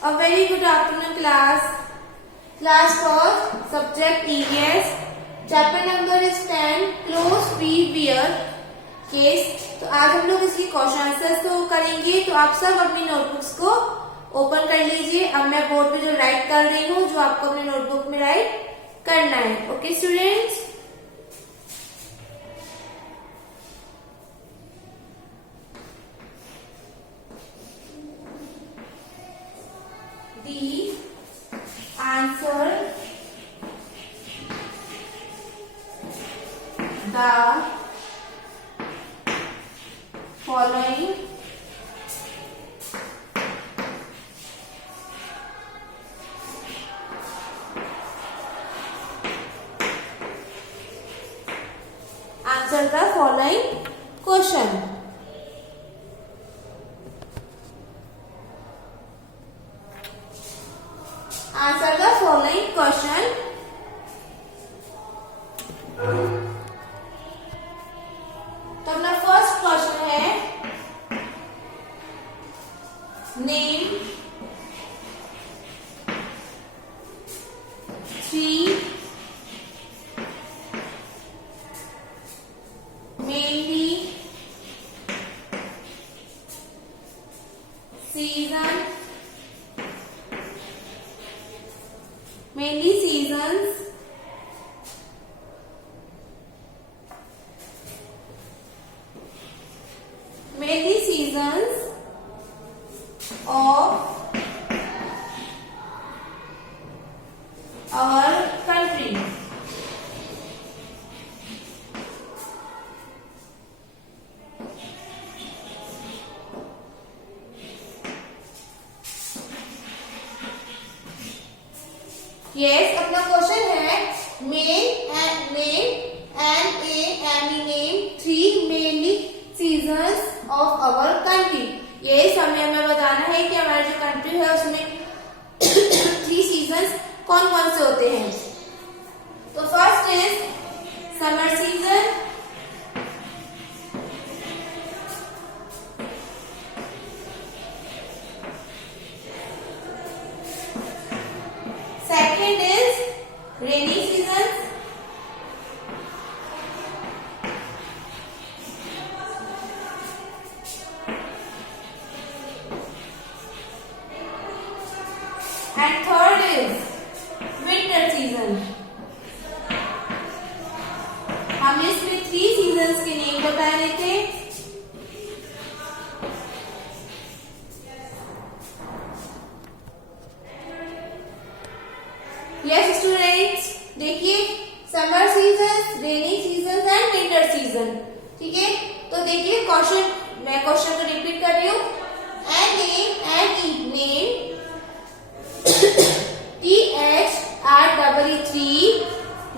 A very good afternoon class. Class for subject EVS. Chapter number is 10. Close previous case. तो आज हम लोग इसकी क्वेश्चन आंसर्स को करेंगे। तो आप सब अपनी नोटबुक्स को ओपन कर लीजिए। अब मैं बोर्ड पे जो राइट कर रही हूँ जो आपको अपने नोटबुक में राइट करना है। Okay students, the answer the following question. Answer the following question. तो अपना फर्स्ट क्वेश्चन है, नेम 3 mainly seasons of our country. Yes, अपना क्वेश्चन है name 3 mainly seasons of our country. ये हमें बताना है कि हमारी जो कंट्री है उसमें 3 सीजन्स कौन कौन से होते हैं। तो first is summer season, second is rainy season, and third is winter season. हमने इसमें 3 सीजन्स के नेम बताए थे। यस स्टूडेंट्स, देखिए summer season, rainy season and winter season. ठीक है, तो देखिए क्वेश्चन, मैं क्वेश्चन को रिपीट कर रही हूँ। नेम THREE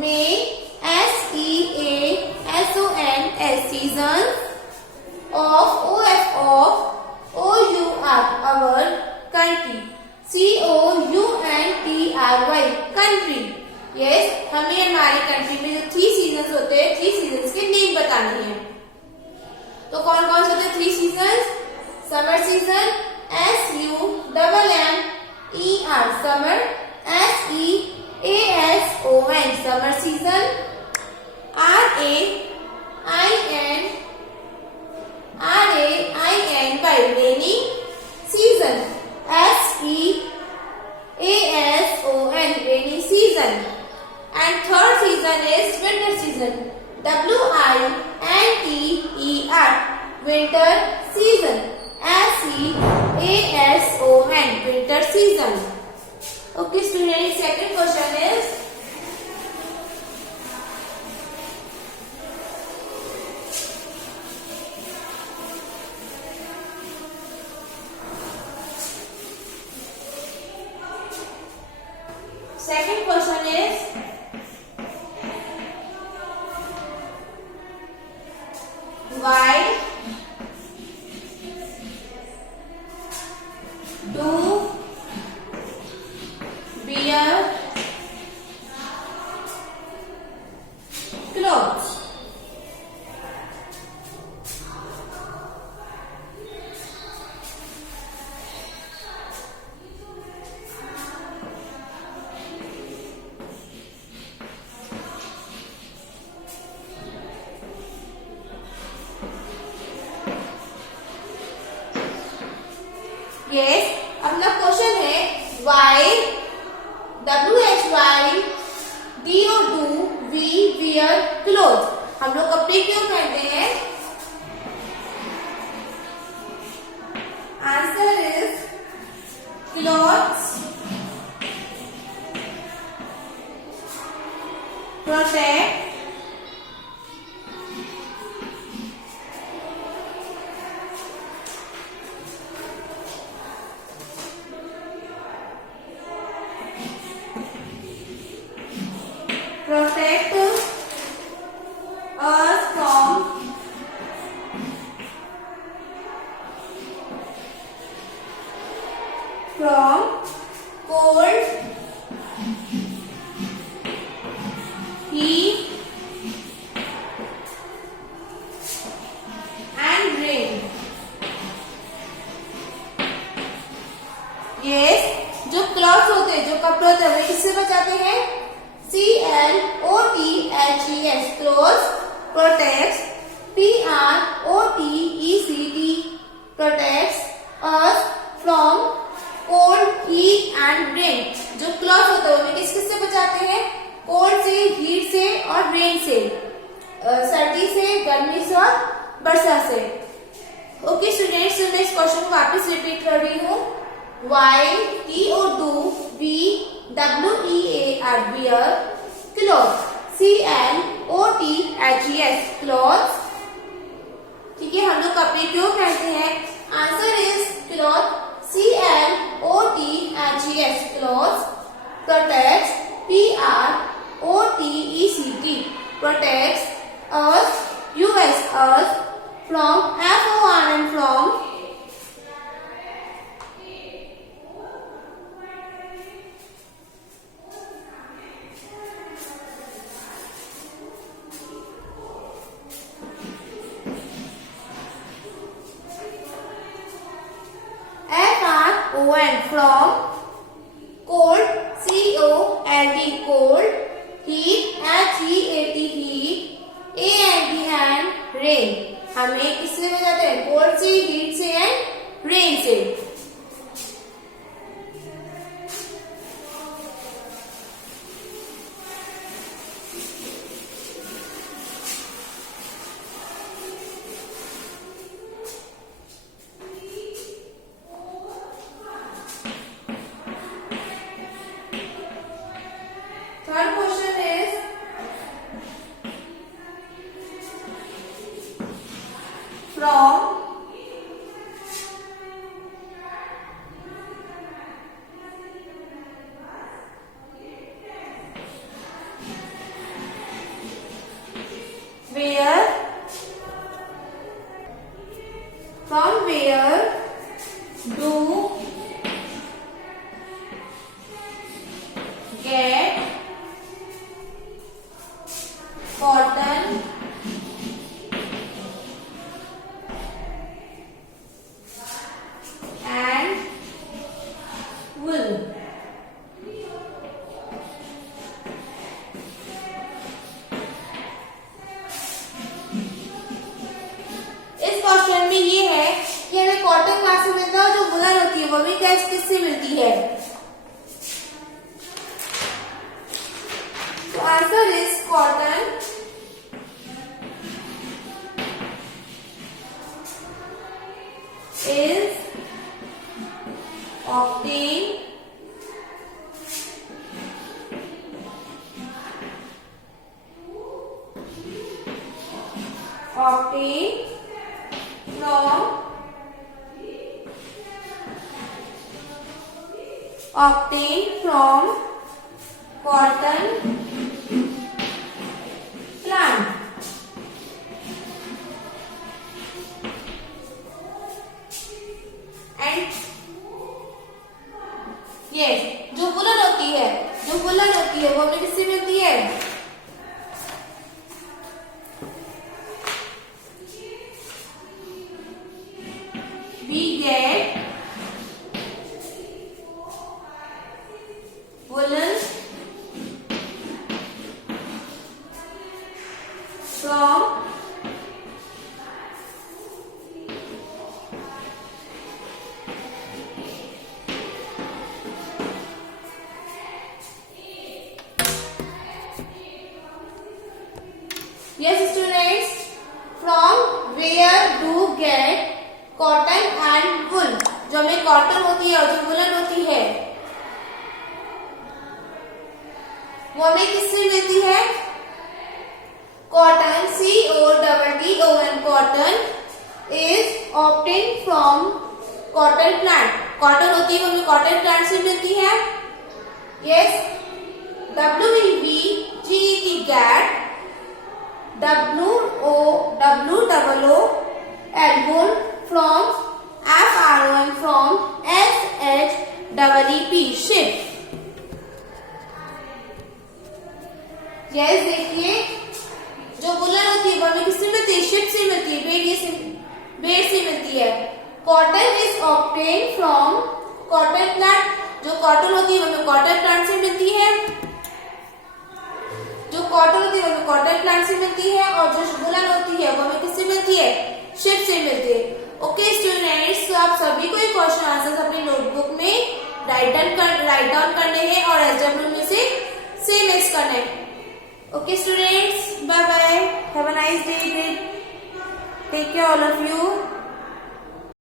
में SEASONS season of OUR our country, COUNTRY country. Yes, हमें हमारी कंट्री में जो 3 सीजन्स होते हैं 3 सीजन्स के नेम बताने हैं। तो कौन कौन से होते हैं 3 seasons? Summer season SUMMER summer, SEASON summer season, RAINY rainy season, SEASON rainy season, and third season is winter season, WINTER winter season, SEASON winter season. Okay student, second question is why do wear clothes? Yes, अपना क्वेश्चन है Y WHY DO we wear clothes। हम लोग कपड़े क्यों पहनते हैं? Answer is clothes protect us from cold, heat and rain। Yes, जो क्लॉथ्स होते हैं, जो कपड़े होते हैं, वे किससे बचाते हैं? CLOTHES clothes protects, PROTECT protects us from cold, heat and rain। जो क्लॉथ होते हैं वे किस किस से बचाते हैं? कोल्ड से, हीट से और रेन से, सर्दी से, गर्मी से और वर्षा से। ओके स्टूडेंट्स, मैं इस क्वेश्चन को वापस रिपीट कर रही हूँ। Why DOWEAR wear clothes, CLOTHES clothes। ठीक है, हम लोग कपड़े क्यों पहनते हैं? Answer is cloth, CLOTHES clothes protects, PROTECT protects us, US us from FOR and from FRON from cold, COLD cold, heat HEAT heat, AND and rain। हमें किससे बचाते हैं? कोल्ड से, हीट से एंड रेन से। Third question is from where do get cotton and wool? इस क्वेश्चन में ये है कि हमें कॉटन कहाँ से मिलता है और जो वुलन होती है वो भी किससे मिलती है? तो answer is cotton is obtained from cotton plant। And yes, जो वुलन होती है वो हमें किससे मिलती है? We get woolen from cotton होती है और जो वुलन होती है वो हमें किससे मिलती है? Cotton, COTTON, cotton is obtain from cotton plant. Cotton होती है वो हमें कॉटन प्लांट से मिलती है। यस, WEVGET गैट, WOOL फ्रॉम FROM from SHEEP sheep. Yes, देखिए जो वुलन होती है वो हमें किससे मिलती है? शिप से मिलती है, बेड से मिलती है। Cotton is obtain from cotton plant, जो कॉटन होती है वो हमें कॉटन प्लांट से मिलती है। जो कॉटन होती है वो हमें कॉटन प्लांट से मिलती है और जो वुलन होती है वो हमें किससे मिलती है? शिप से मिलती है। ओके स्टूडेंट्स, तो आप सभी को ये क्वेश्चन आंसर्स अपनी नोटबुक में राइट डाउन करने हैं और SW में से सेम एज करना है। Okay students, bye bye, have a nice day, take care all of you.